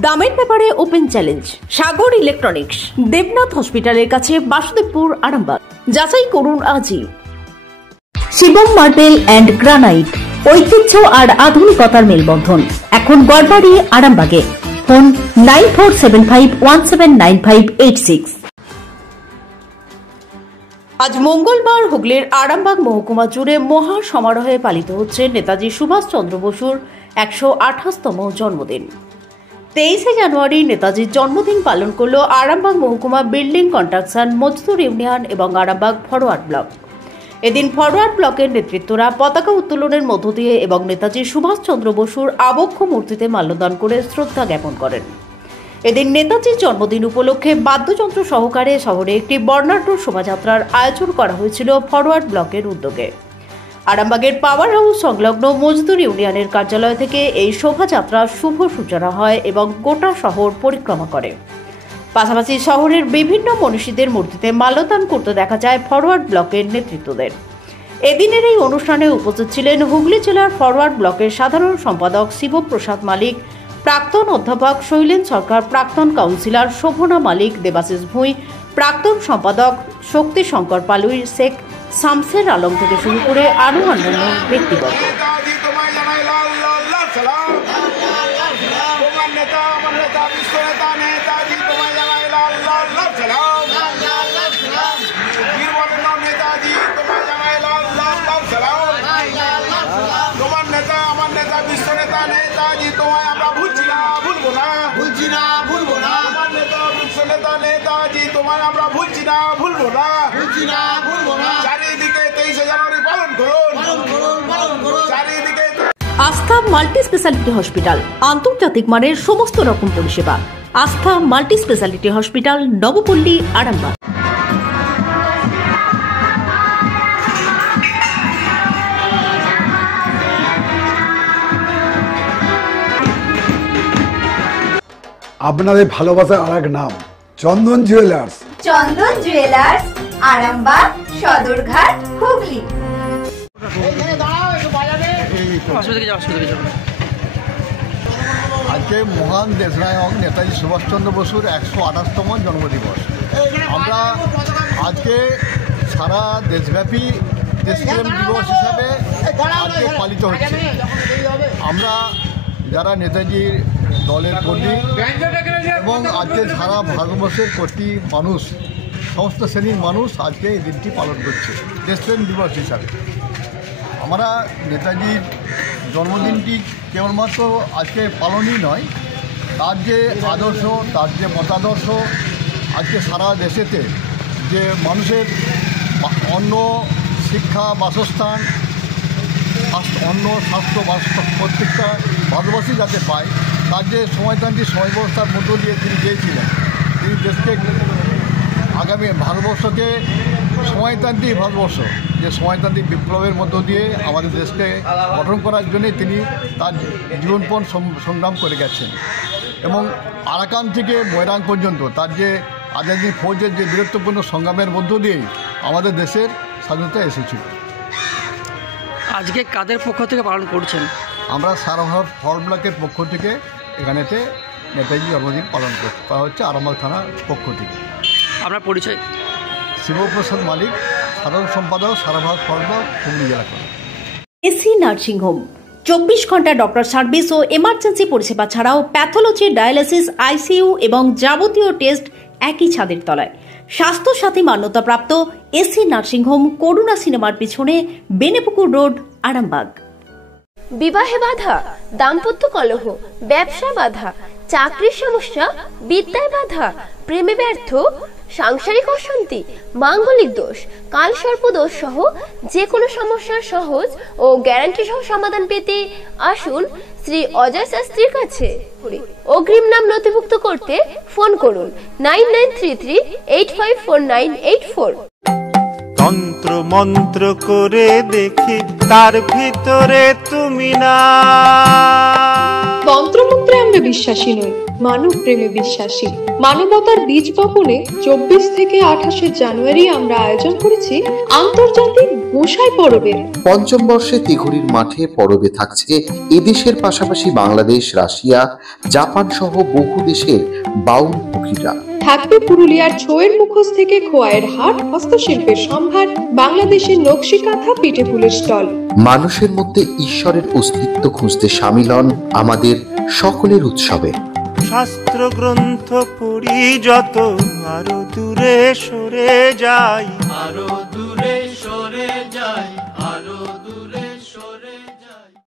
দামের ব্যাপারে open challenge সাগর electronics, Debnath হসপিটালের কাছে, বাসুদেবপুর, আরামবাগ। যাচাই করুন আজই। শিবম মার্বেল অ্যান্ড গ্রানাইট, ঐতিহ্য আর আধুনিকতার মেলবন্ধন, এখন গড়বাড়ি, আরামবাগে। ফোন 9475179586। আজ মঙ্গলবার হুগলির আরামবাগ মহকুমা জুড়ে মহা সমারোহে পালিত হচ্ছে নেতাজি সুভাষচন্দ্র বসুর 128তম জন্মদিন। 23শে জানুয়ারি নেতাজির জন্মদিন পালন করল আরামবাগ মহকুমা বিল্ডিং কন্ট্রাকশন মজদুর ইউনিয়ন এবং আরামবাগ ফরওয়ার্ড ব্লক। এদিন ফরওয়ার্ড ব্লকের নেতৃত্বরা পতাকা উত্তোলনের মধ্য দিয়ে এবং নেতাজি সুভাষচন্দ্র বসুর আবক্ষ মূর্তিতে মাল্যদান করে শ্রদ্ধা জ্ঞাপন করেন। এদিন নেতাজির জন্মদিন উপলক্ষে বাদ্যযন্ত্র সহকারে শহরে একটি বর্ণাঢ্য শোভাযাত্রার আয়োজন করা হয়েছিল ফরওয়ার্ড ব্লকের উদ্যোগে। আরামবাগের পাওয়ার হাউস সংলগ্ন মজদুর ইউনিয়নের কার্যালয় থেকে এই শোভাযাত্রার শুভ সূচনা হয় এবং গোটা শহর পরিক্রমা করে। পাশাপাশি শহরের বিভিন্ন মনীষীদের মূর্তিতে মাল্যদান করতে দেখা যায় ফরওয়ার্ড ব্লকের নেতৃত্বদের। এদিনের এই অনুষ্ঠানে উপস্থিত ছিলেন হুগলি জেলার ফরওয়ার্ড ব্লকের সাধারণ সম্পাদক শিবপ্রসাদ মালিক, প্রাক্তন অধ্যাপক শৈলেন সরকার, প্রাক্তন কাউন্সিলর শোভনা মালিক, দেবাশিস ভুঁই, প্রাক্তন সম্পাদক শক্তি শঙ্কর পালুই, শেখ শামসের আলম থেকে শুরু করে আরও অন্যান্য ব্যক্তিবর্গ। নেতাজি তোমায় আমরা ভুলছি না, ভুলবো না, চারিদিকে 23শে জানুয়ারি পালন করুন। চারিদিকে আস্থা মাল্টি স্পেশালিটি হসপিটাল, আন্তর্জাতিক মানের সমস্ত রকম পরিষেবা। আস্থা multi speciality hospital, Nabapalli, Arambagh. আপনাদের ভালোবাসার আরেক নাম চন্দন জুয়েলার্স। চন্দন জুয়েলার্স, আরামবাগ, সদরঘাট, হুগলি। আজকে মহান দেশনায়ক নেতাজি সুভাষচন্দ্র বসুর 128তম জন্মদিবস। আমরা আজকে সারা দেশব্যাপী দেশপ্রেম দিবস হিসাবে আজকে পালিত হচ্ছে। আমরা যারা নেতাজির দলের কর্মী এবং আজকে সারা ভারতবর্ষের কোটি মানুষ, সমস্ত শ্রেণীর মানুষ আজকে এই দিনটি পালন করছে দেশপ্রেম দিবস হিসাবে। আমরা নেতাজির জন্মদিনটি কেবলমাত্র আজকে পালনই নয়, তার যে আদর্শ, তার যে মতাদর্শ আজকে সারা দেশেতে যে মানুষের অন্ন, শিক্ষা, বাসস্থান, অন্ন, স্বাস্থ্য, প্রত্যেকটা ভারতবাসী যাতে পায়, তার যে সময়তান্ত্রিক সময় ব্যবস্থার মধ্য দিয়ে তিনি চেয়েছিলেন। তিনি দেশকে আগামী ভারতবর্ষকে সময়তান্ত্রিক ভারতবর্ষ, যে সময়তান্ত্রিক বিপ্লবের মধ্য দিয়ে আমাদের দেশকে গঠন করার জন্যে তিনি তার জীবনপণ সংগ্রাম করে গেছেন। এবং আরাকান থেকে ময়রাং পর্যন্ত তার যে আজাদি ফৌজের যে বীরত্বপূর্ণ সংগ্রামের মধ্য দিয়েই আমাদের দেশের স্বাধীনতা এসেছিল। আজকে কাদের পক্ষ থেকে পালন করছেন? আমরা সারা ফরওয়ার্ড ব্লকের পক্ষ থেকে এখানেতে নেতাজি জন্মদিন পালন করা হচ্ছে আরামবাগ থানার পক্ষ থেকে। আপনার পরিচয়? শিবপ্রসাদ মালিক, সাধারণ সম্পাদক, সারা ভারত ফরওয়ার্ড ব্লক, হুগলি জেলা। এসি নার্সিং হোম, 24 ঘন্টা ডক্টর সার্ভিস ও এমার্জেন্সি পরিষেবা ছাড়াও প্যাথোলজি, ডায়ালিসিস, আইসিইউ এবং যাবতীয় টেস্ট একই ছাদের তলায়। স্বাস্থ্যসাথী মান্যতাপ্রাপ্ত এসি নার্সিং হোম, করুণা সিনেমার পিছনে, বেনেপুকুর রোড, আরামবাগ। বিবাহে বাধা, দাম্পত্য কলহ, ব্যবসা বাধা, চাকরির সমস্যা, বিদ্যায় বাধা, প্রেমে ব্যর্থ, সাংসারিক অশান্তি, মাঙ্গলিক দোষ, কালসর্প দোষ সহ যে কোনো সমস্যার সহজ ও গ্যারান্টি সহ সমাধান পেতে আসুন শ্রী অজয় শাস্ত্রীর কাছে। অগ্রিম নাম নথিভুক্ত করতে ফোন করুন 9933854984। তন্ত্র মন্ত্র করে দেখি তার ভিতরে তুমি না। তন্ত্রমন্ত্রে প্রেমে বিশ্বাসী নই, মানব প্রেমে বিশ্বাসী। মানবতার বীজ বপনে 24 থেকে 28 জানুয়ারি আমরা আয়োজন করেছি আন্তর্জাতিক গোসাই পরবের। পঞ্চম বর্ষে তিঘুরির মাঠে পরবে থাকছে এদেশের পাশাপাশি বাংলাদেশ, রাশিয়া, জাপান সহ বহু দেশের বাউল পুকিরা। থাকবে পুরুলিয়ার ছোয়ের মুখোশ থেকে খোয়াইয়ের হাট, হস্তশিল্পের সম্ভার, বাংলাদেশের নকশি কাঁথা, পিঠে ফুলের স্টল। মানুষের মধ্যে ঈশ্বরের অস্তিত্ব খুঁজতে সামিল হন আমাদের সকলের উৎসবে। শাস্ত্র গ্রন্থ পড়ি যত আরো দূরে সরে যাই, আরো